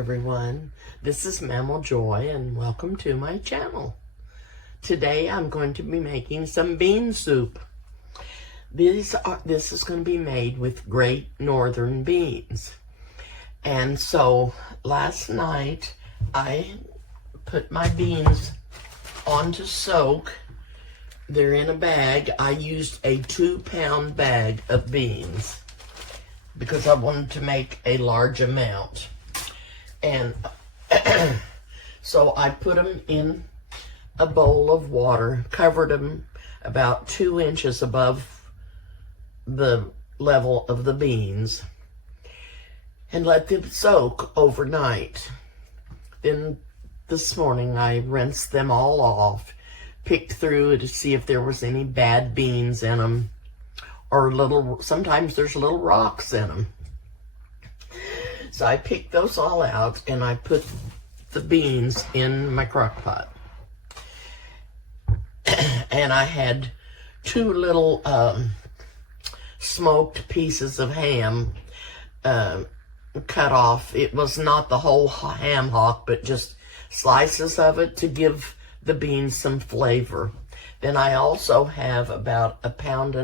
everyone. This is Mammal Joy and welcome to my channel. Today I'm going to be making some bean soup. This is going to be made with Great Northern beans. And so last night I put my beans on to soak. They're in a bag. I used a 2-pound bag of beans because I wanted to make a large amount. And so I put them in a bowl of water, covered them about 2 inches above the level of the beans, and let them soak overnight. Then this morning I rinsed them all off, picked through to see if there was any bad beans in them, or sometimes there's little rocks in them. So I picked those all out and I put the beans in my crock pot. And I had 2 little smoked pieces of ham cut off. It was not the whole ham hock, but just slices of it to give the beans some flavor. Then I also have about 1.5 pounds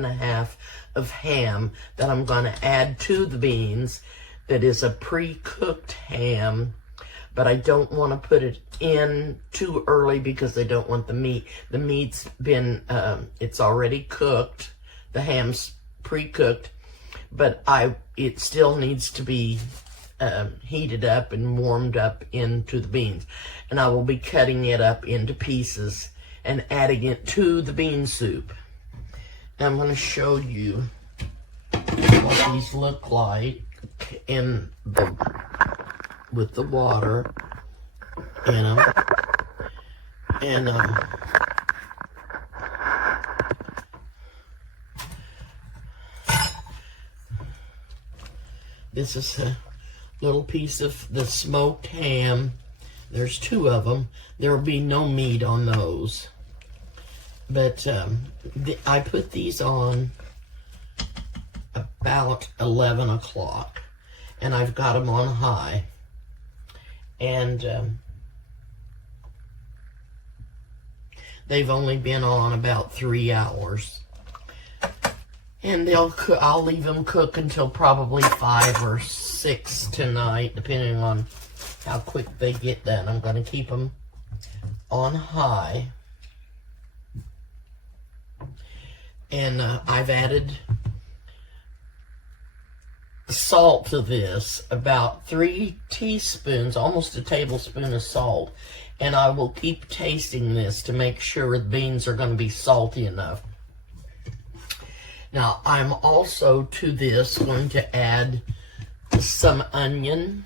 of ham that I'm going to add to the beans. That is a pre-cooked ham, but I don't want to put it in too early because I don't want the meat. The meat's been, it's already cooked. The ham's pre-cooked, but it still needs to be heated up and warmed up into the beans. And I will be cutting it up into pieces and adding it to the bean soup. Now I'm going to show you what these look like with the water in them. And this is a little piece of the smoked ham. There's 2 of them. There will be no meat on those. But I put these on about 11 o'clock. And I've got them on high. And they've only been on about 3 hours. And I'll leave them cook until probably 5 or 6 tonight, depending on how quick they get done. I'm going to keep them on high. And I've added salt to this, about 3 teaspoons, almost a tablespoon of salt. And I will keep tasting this to make sure the beans are going to be salty enough. Now, I'm also to this going to add some onion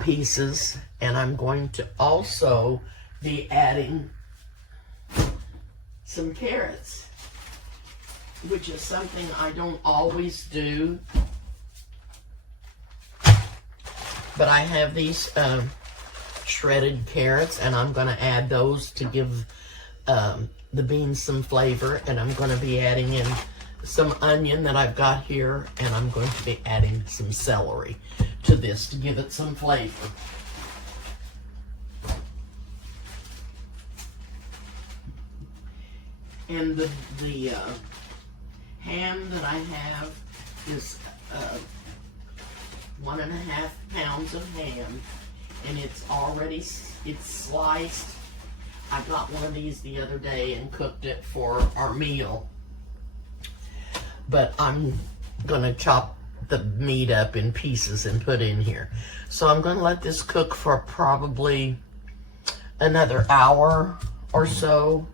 pieces, and I'm going to also be adding some carrots, which is something I don't always do. But I have these shredded carrots, and I'm going to add those to give the beans some flavor. And I'm going to be adding in some onion that I've got here, and I'm going to be adding some celery to this to give it some flavor. And the ham that I have is 1.5 pounds of ham, and it's sliced. I got one of these the other day and cooked it for our meal. But I'm gonna chop the meat up in pieces and put in here. So I'm gonna let this cook for probably another hour or so.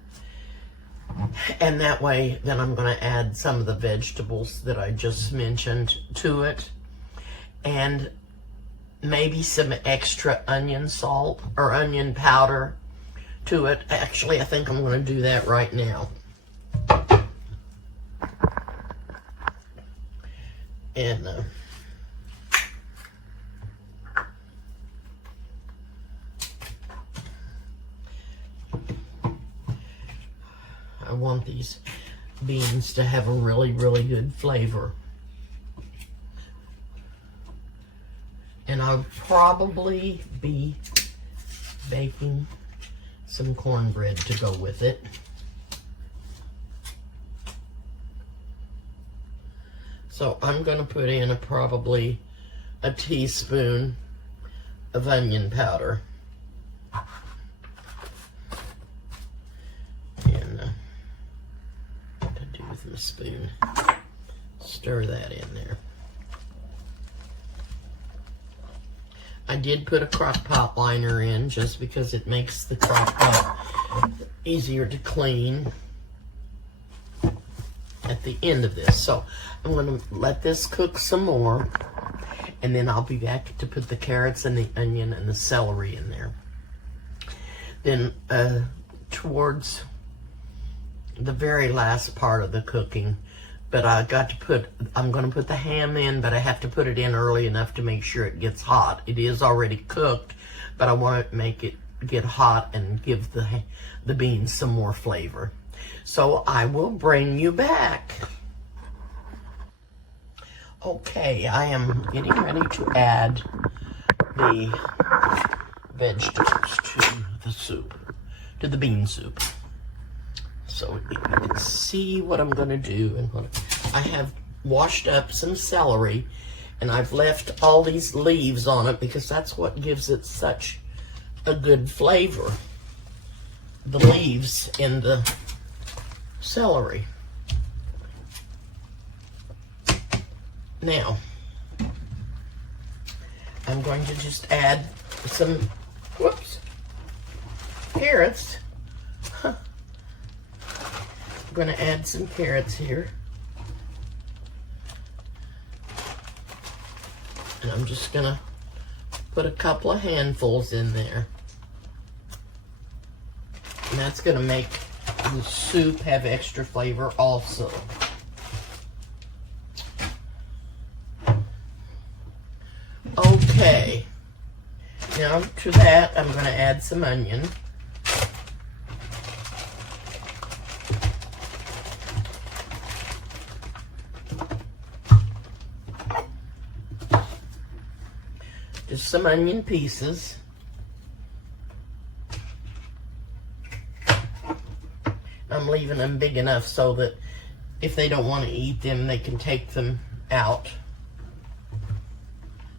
And that way, then I'm going to add some of the vegetables that I just mentioned to it. And maybe some extra onion salt or onion powder to it. Actually, I think I'm going to do that right now. And I want these beans to have a really, really good flavor. And I'll probably be baking some cornbread to go with it. So I'm going to put in probably a teaspoon of onion powder. And what to do with my spoon? Stir that in there. I did put a crock pot liner in just because it makes the crock pot easier to clean at the end of this. So I'm going to let this cook some more, and then I'll be back to put the carrots and the onion and the celery in there. Then towards the very last part of the cooking, but I'm going to put the ham in, but I have to put it in early enough to make sure it gets hot. It is already cooked, but I want to make it get hot and give the beans some more flavor. So I will bring you back. Okay, I am getting ready to add the vegetables to the soup, to the bean soup. So you can see what I'm going to do. And I have washed up some celery, and I've left all these leaves on it because that's what gives it such a good flavor. The leaves in the celery. Now, I'm going to just add some, carrots. I'm going to add some carrots here. And I'm just going to put a couple of handfuls in there. And that's going to make the soup have extra flavor also. Okay. Now to that, I'm going to add some onion. Just some onion pieces. I'm leaving them big enough so that if they don't want to eat them, they can take them out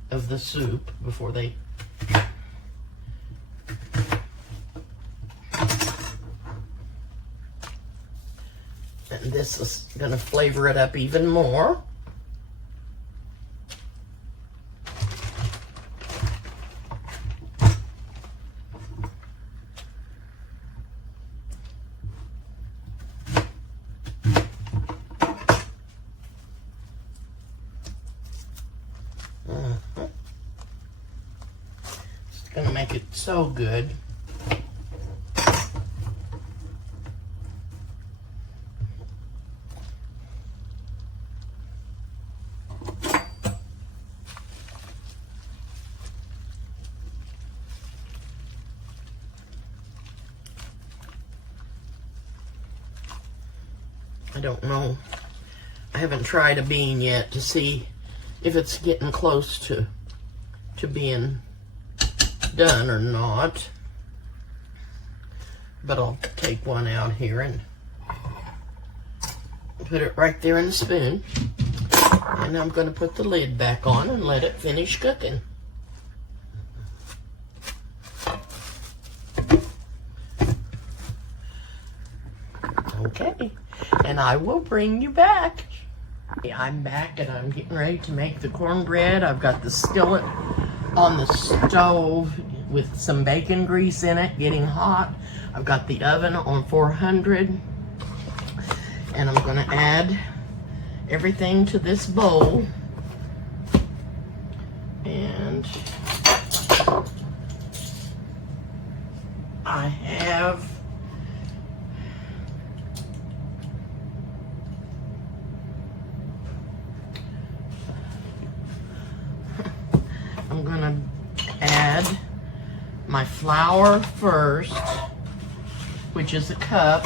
of the soup before they... And this is going to flavor it up even more. It's going to make it so good. I don't know. I haven't tried a bean yet to see if it's getting close to being done or not. But I'll take one out here and put it right there in the spoon. And I'm going to put the lid back on and let it finish cooking. Okay, and I will bring you back. I'm back and I'm getting ready to make the cornbread. I've got the skillet on the stove with some bacon grease in it, getting hot. I've got the oven on 400. And I'm gonna add everything to this bowl. And I have I'm gonna add my flour first, which is a cup.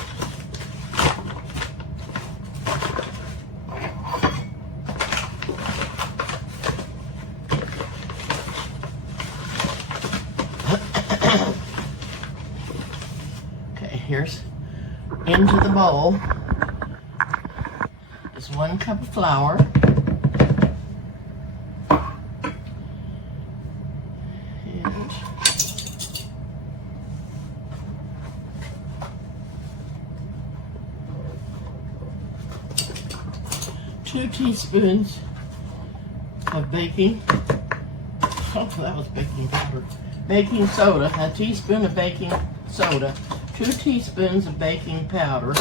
here's into the bowl is 1 cup of flour. And 2 teaspoons of baking. Oh, that was baking powder. Baking soda. A teaspoon of baking soda. 2 teaspoons of baking powder.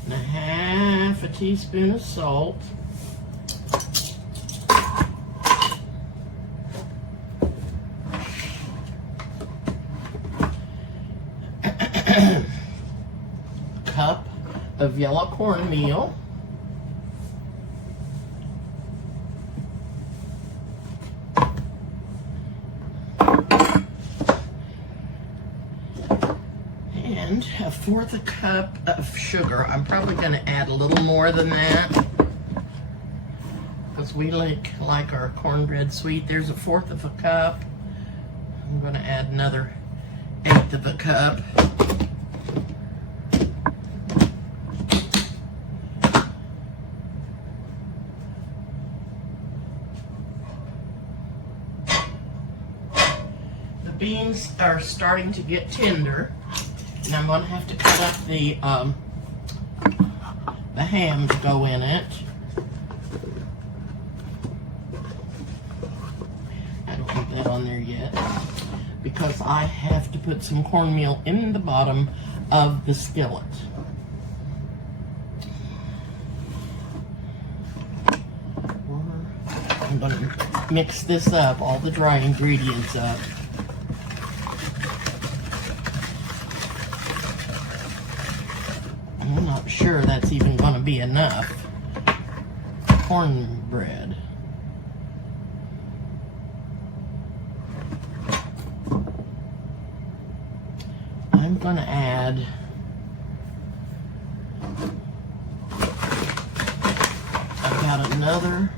And 1/2 teaspoon of salt. Cup of yellow cornmeal. And 1/4 cup of sugar. I'm probably going to add a little more than that because we like our cornbread sweet. There's 1/4 cup. I'm going to add another 1/8 cup. The beans are starting to get tender, and I'm going to have to cut up the ham to go in it. I don't put that on there yet because I have to put some cornmeal in the bottom of the skillet. I'm going to mix this up, all the dry ingredients up. I'm not sure that's even going to be enough cornbread. I'm going to add about another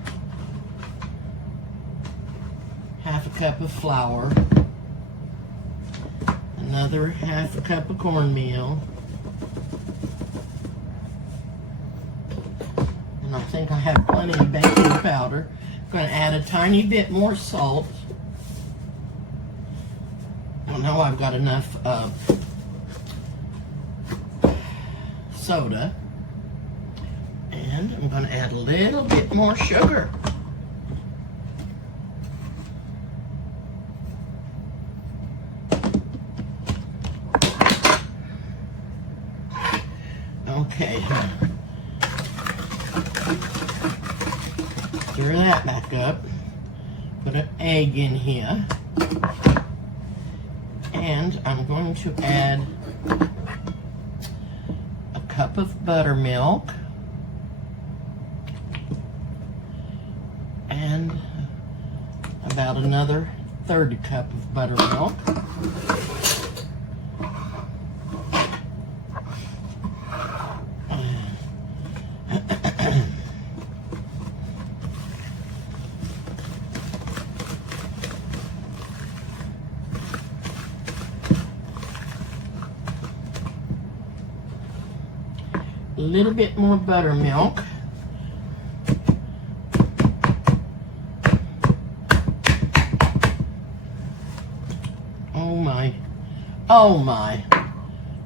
1/2 cup of flour, another 1/2 cup of cornmeal, and I think I have plenty of baking powder. I'm going to add a tiny bit more salt. I know I've got enough soda, and I'm going to add a little bit more sugar. Okay, stir that back up, put an egg in here, and I'm going to add a cup of buttermilk and about another 1/3 cup of buttermilk. A little bit more buttermilk. Oh my. Oh my.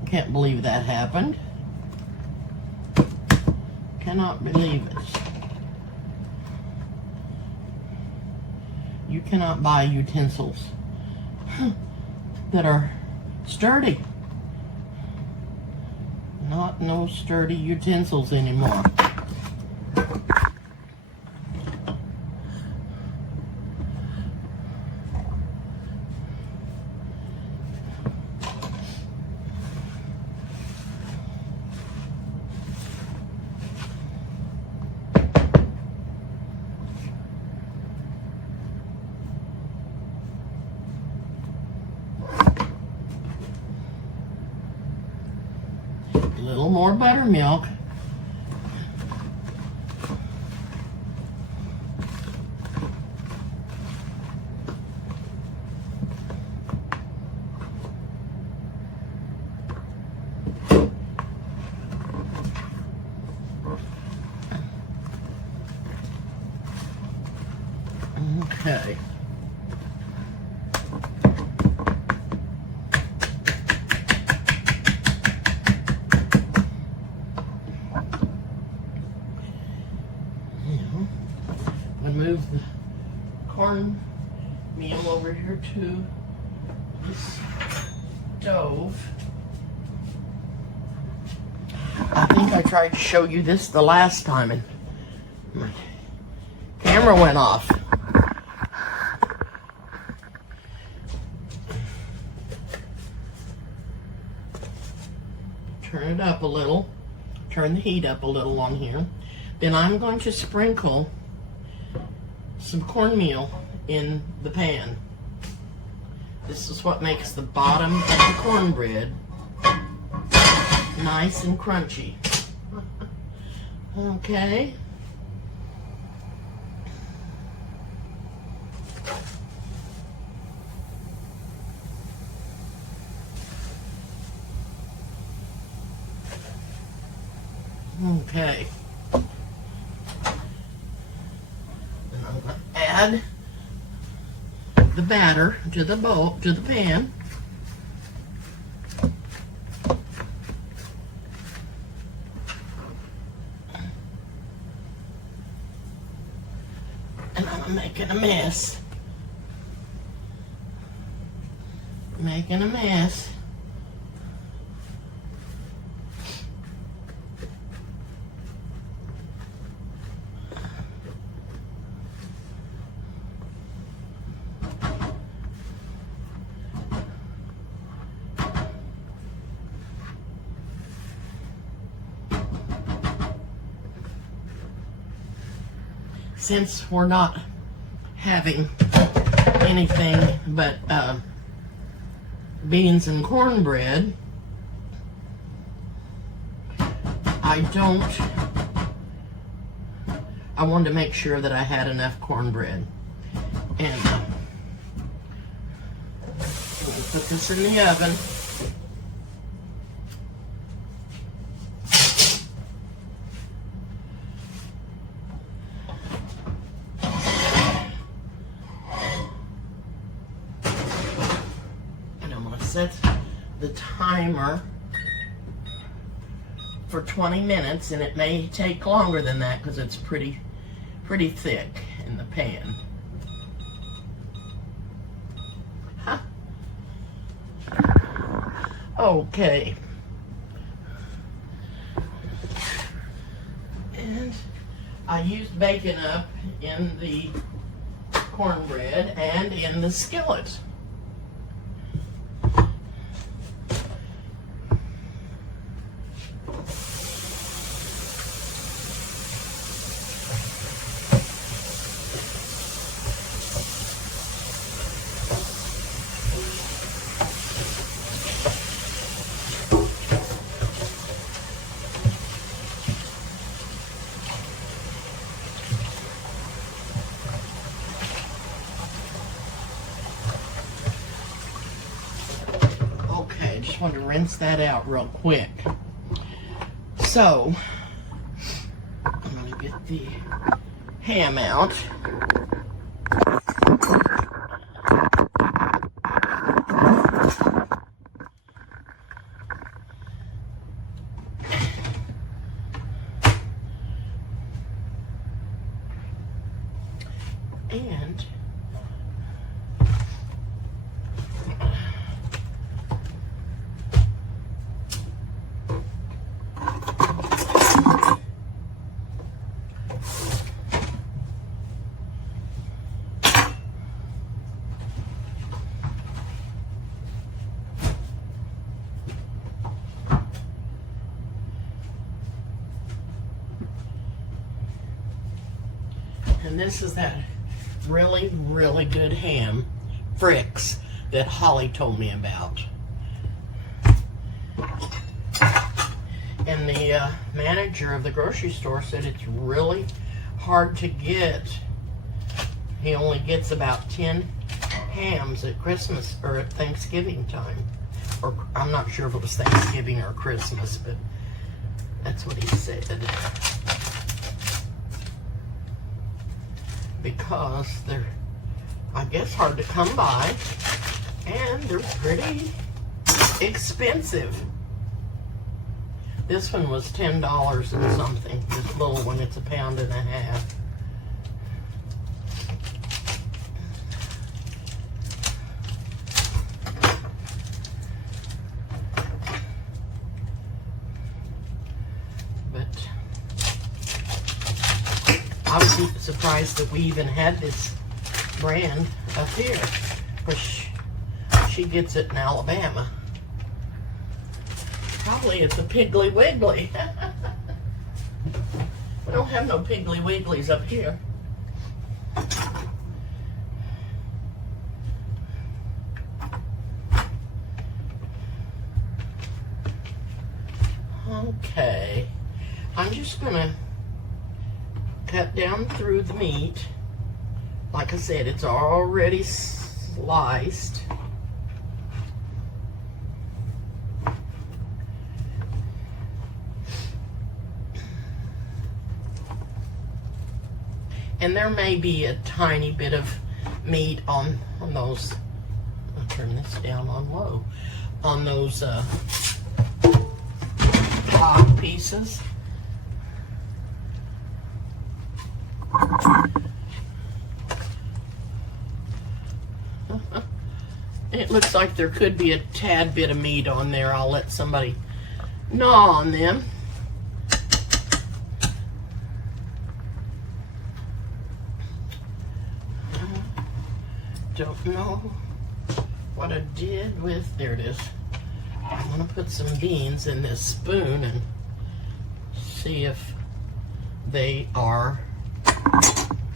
Can't believe that happened. Cannot believe it. You cannot buy utensils that are sturdy. Not no sturdy utensils anymore. A little more buttermilk. Okay. Now, I move the cornmeal over here to the stove. I think I tried to show you this the last time and my camera went off. Turn it up a little. Turn the heat up a little on here. Then I'm going to sprinkle some cornmeal in the pan. This is what makes the bottom of the cornbread nice and crunchy. Okay. Okay. And I'm going to add the batter to the bowl, to the pan. And I'm making a mess. Making a mess. Since we're not having anything but beans and cornbread, I wanted to make sure that I had enough cornbread. And we'll put this in the oven. Set the timer for 20 minutes, and it may take longer than that because it's pretty thick in the pan. Huh. Okay. And I used bacon up in the cornbread and in the skillet. Just want to rinse that out real quick. So, I'm going to get the ham out. And this is that really good ham, Fricks, that Holly told me about. And the manager of the grocery store said it's really hard to get. He only gets about 10 hams at Christmas or at Thanksgiving time. Or I'm not sure if it was Thanksgiving or Christmas, but that's what he said. Because I guess, hard to come by, and they're pretty expensive. This one was $10 and something. This little one, it's £1.50. But I was surprised that we even had this brand up here. Of course, she gets it in Alabama. Probably it's a Piggly Wiggly. We don't have no Piggly Wigglies up here. Okay, I'm just gonna cut down through the meat. Like I said, it's already sliced. And there may be a tiny bit of meat on those. I'll turn this down on low. On those hog pieces. It looks like there could be a tad bit of meat on there. I'll let somebody gnaw on them. Don't know what I did with, there it is. I'm gonna put some beans in this spoon and see if they are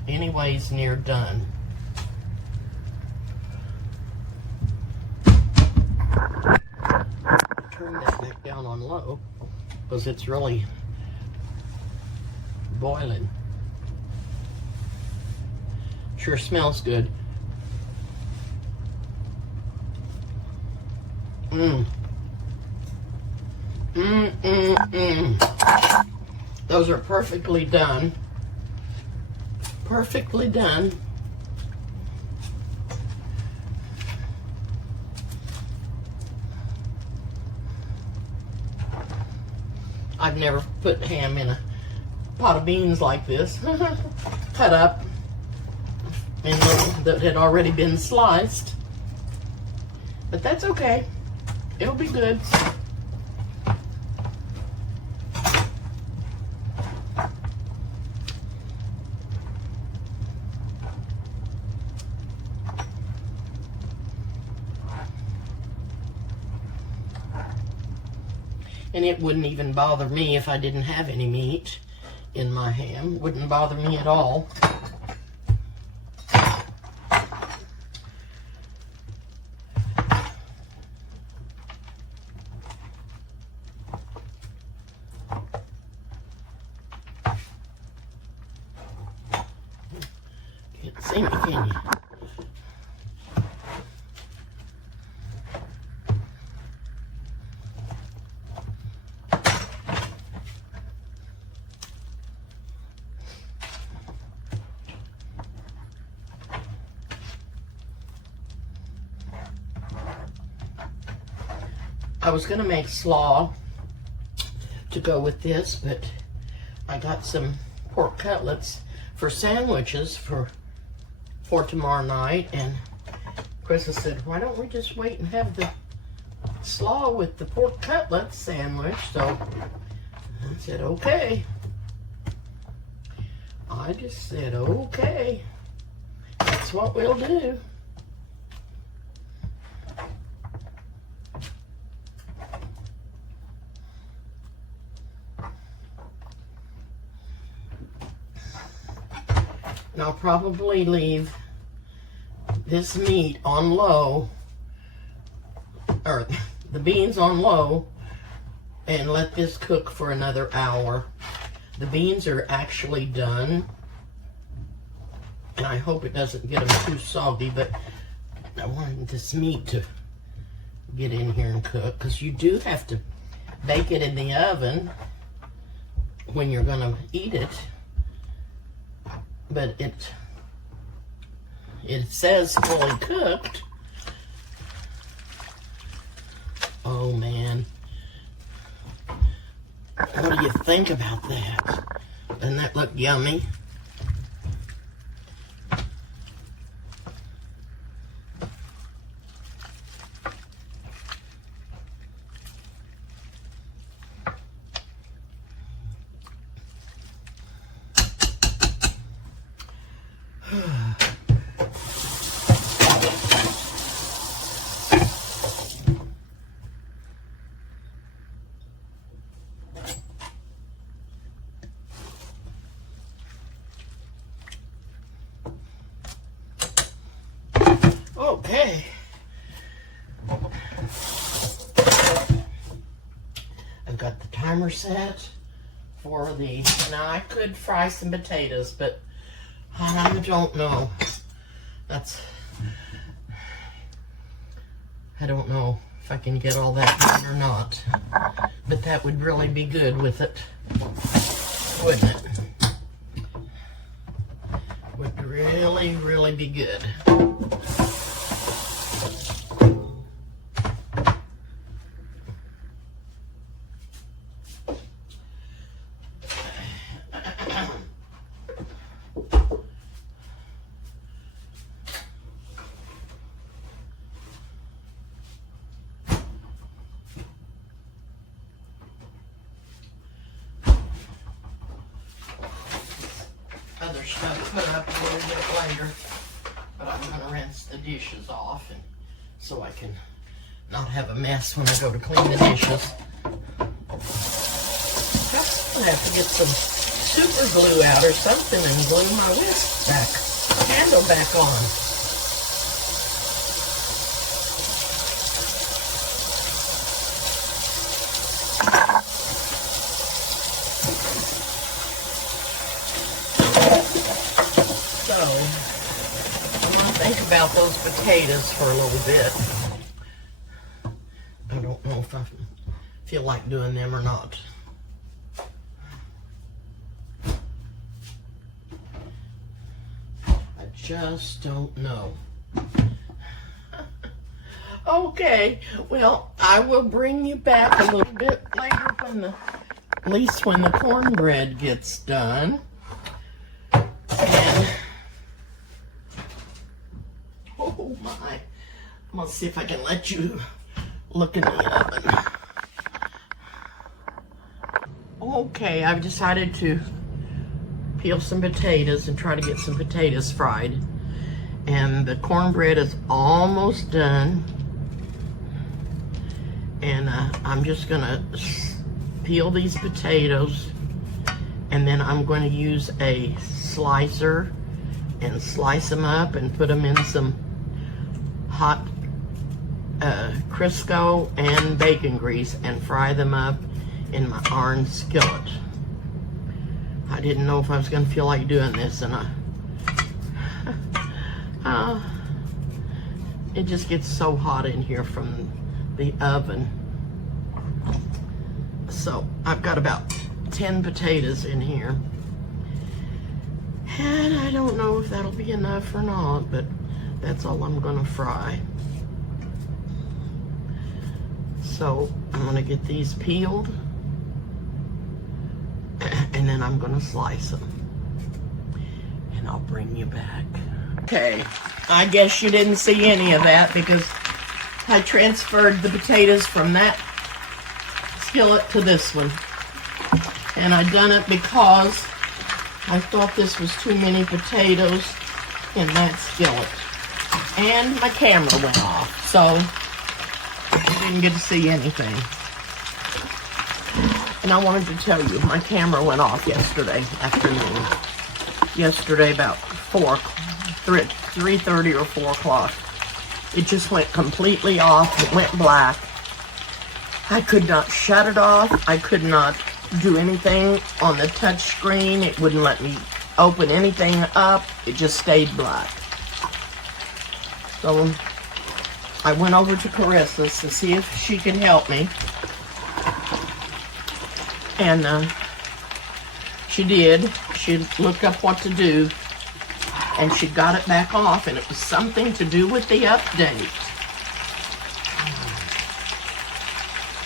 anyways near done. Turn that back down on low because it's really boiling. Sure smells good. Those are perfectly done. Perfectly done. I've never put ham in a pot of beans like this. Cut up and that had already been sliced. But that's okay. It'll be good. And it wouldn't even bother me if I didn't have any meat in my ham. Wouldn't bother me at all. Can't see me, can you? I was going to make slaw to go with this, but I got some pork cutlets for sandwiches for tomorrow night, and Chris said, why don't we just wait and have the slaw with the pork cutlet sandwich? So I said, okay. I just said, okay. That's what we'll do. And I'll probably leave this meat on low, or the beans on low, and let this cook for another hour. The beans are actually done, and I hope it doesn't get them too soggy, but I wanted this meat to get in here and cook, because you do have to bake it in the oven when you're going to eat it. But It says fully cooked. Oh man. What do you think about that? Doesn't that look yummy? Okay. I've got the timer set for the, now I could fry some potatoes, but I don't know. I don't know if I can get all that done or not. But that would really be good with it, wouldn't it? Would really, really be good. Other stuff put up a little bit later, but I'm going to rinse the dishes off and so I can not have a mess when I go to clean the dishes. I have to get some super glue out or something and glue my whisk handle back on. So, I'm going to think about those potatoes for a little bit. I don't know if I feel like doing them or not. I just don't know. Okay, well, I will bring you back a little bit later when at least when the cornbread gets done. And oh my, I'm gonna see if I can let you look in the oven. Okay, I've decided to peel some potatoes and try to get some potatoes fried. And the cornbread is almost done. And I'm just gonna peel these potatoes, and then I'm going to use a slicer and slice them up and put them in some hot Crisco and bacon grease and fry them up in my iron skillet. I didn't know if I was going to feel like doing this, and it just gets so hot in here from the oven. So I've got about 10 potatoes in here, and I don't know if that'll be enough or not, but that's all I'm gonna fry. So I'm gonna get these peeled, and then I'm gonna slice them, and I'll bring you back. Okay, I guess you didn't see any of that because I transferred the potatoes from that skillet to this one. And I done it because I thought this was too many potatoes in that skillet. And my camera went off, so I didn't get to see anything. And I wanted to tell you, my camera went off yesterday afternoon. Yesterday about 3:30 or 4 o'clock. It just went completely off. It went black. I could not shut it off. I could not do anything on the touch screen. It wouldn't let me open anything up. It just stayed black. So I went over to Carissa's to see if she could help me. And she did. She looked up what to do. and she got it back off, and it was something to do with the update.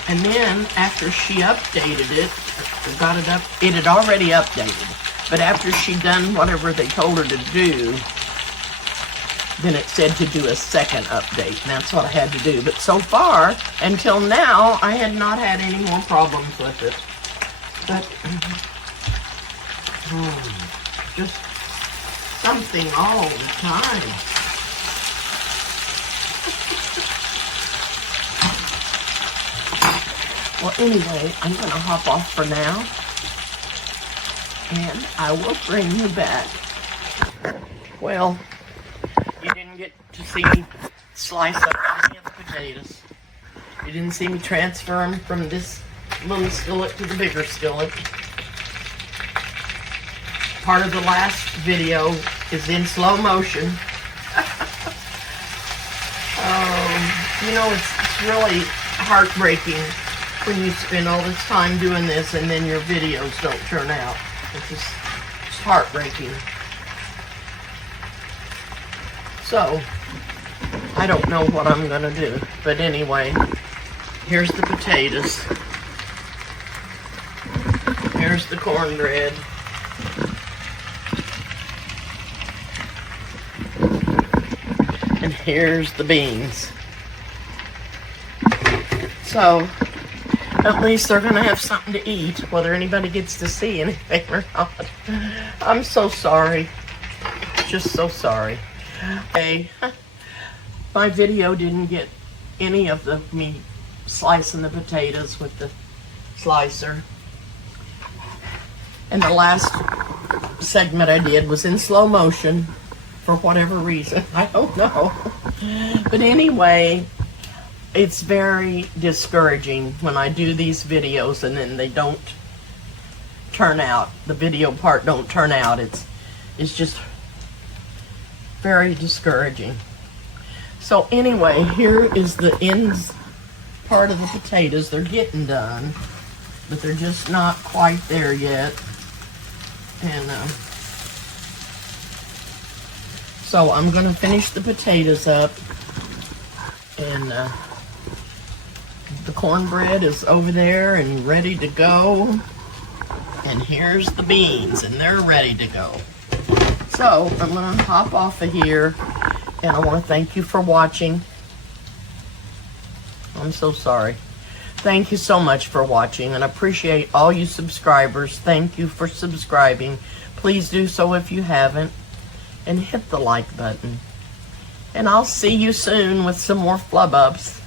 And then after she updated it, got it up, it had already updated, but after she done whatever they told her to do, then it said to do a second update, and that's what I had to do. But so far, until now, I had not had any more problems with it. But just something all the time. Well, anyway, I'm going to hop off for now, and I will bring you back. Well, you didn't get to see me slice up any of the potatoes. You didn't see me transfer them from this little skillet to the bigger skillet. Part of the last video is in slow motion. You know, it's really heartbreaking when you spend all this time doing this and then your videos don't turn out. It's heartbreaking. So, I don't know what I'm gonna do. But anyway, here's the potatoes. Here's the cornbread. And here's the beans. So, at least they're gonna have something to eat, whether anybody gets to see anything or not. I'm so sorry. Just so sorry. Hey, my video didn't get any of me slicing the potatoes with the slicer. And the last segment I did was in slow motion for whatever reason. I don't know. But anyway, it's very discouraging when I do these videos and then they don't turn out. The video part don't turn out. It's just very discouraging. So anyway, here is the ends part of the potatoes. They're getting done, but they're just not quite there yet. And so I'm going to finish the potatoes up, and the cornbread is over there and ready to go. And here's the beans, and they're ready to go. So I'm going to hop off of here, and I want to thank you for watching. I'm so sorry. Thank you so much for watching, and I appreciate all you subscribers. Thank you for subscribing. Please do so if you haven't, and hit the like button. And I'll see you soon with some more flub ups.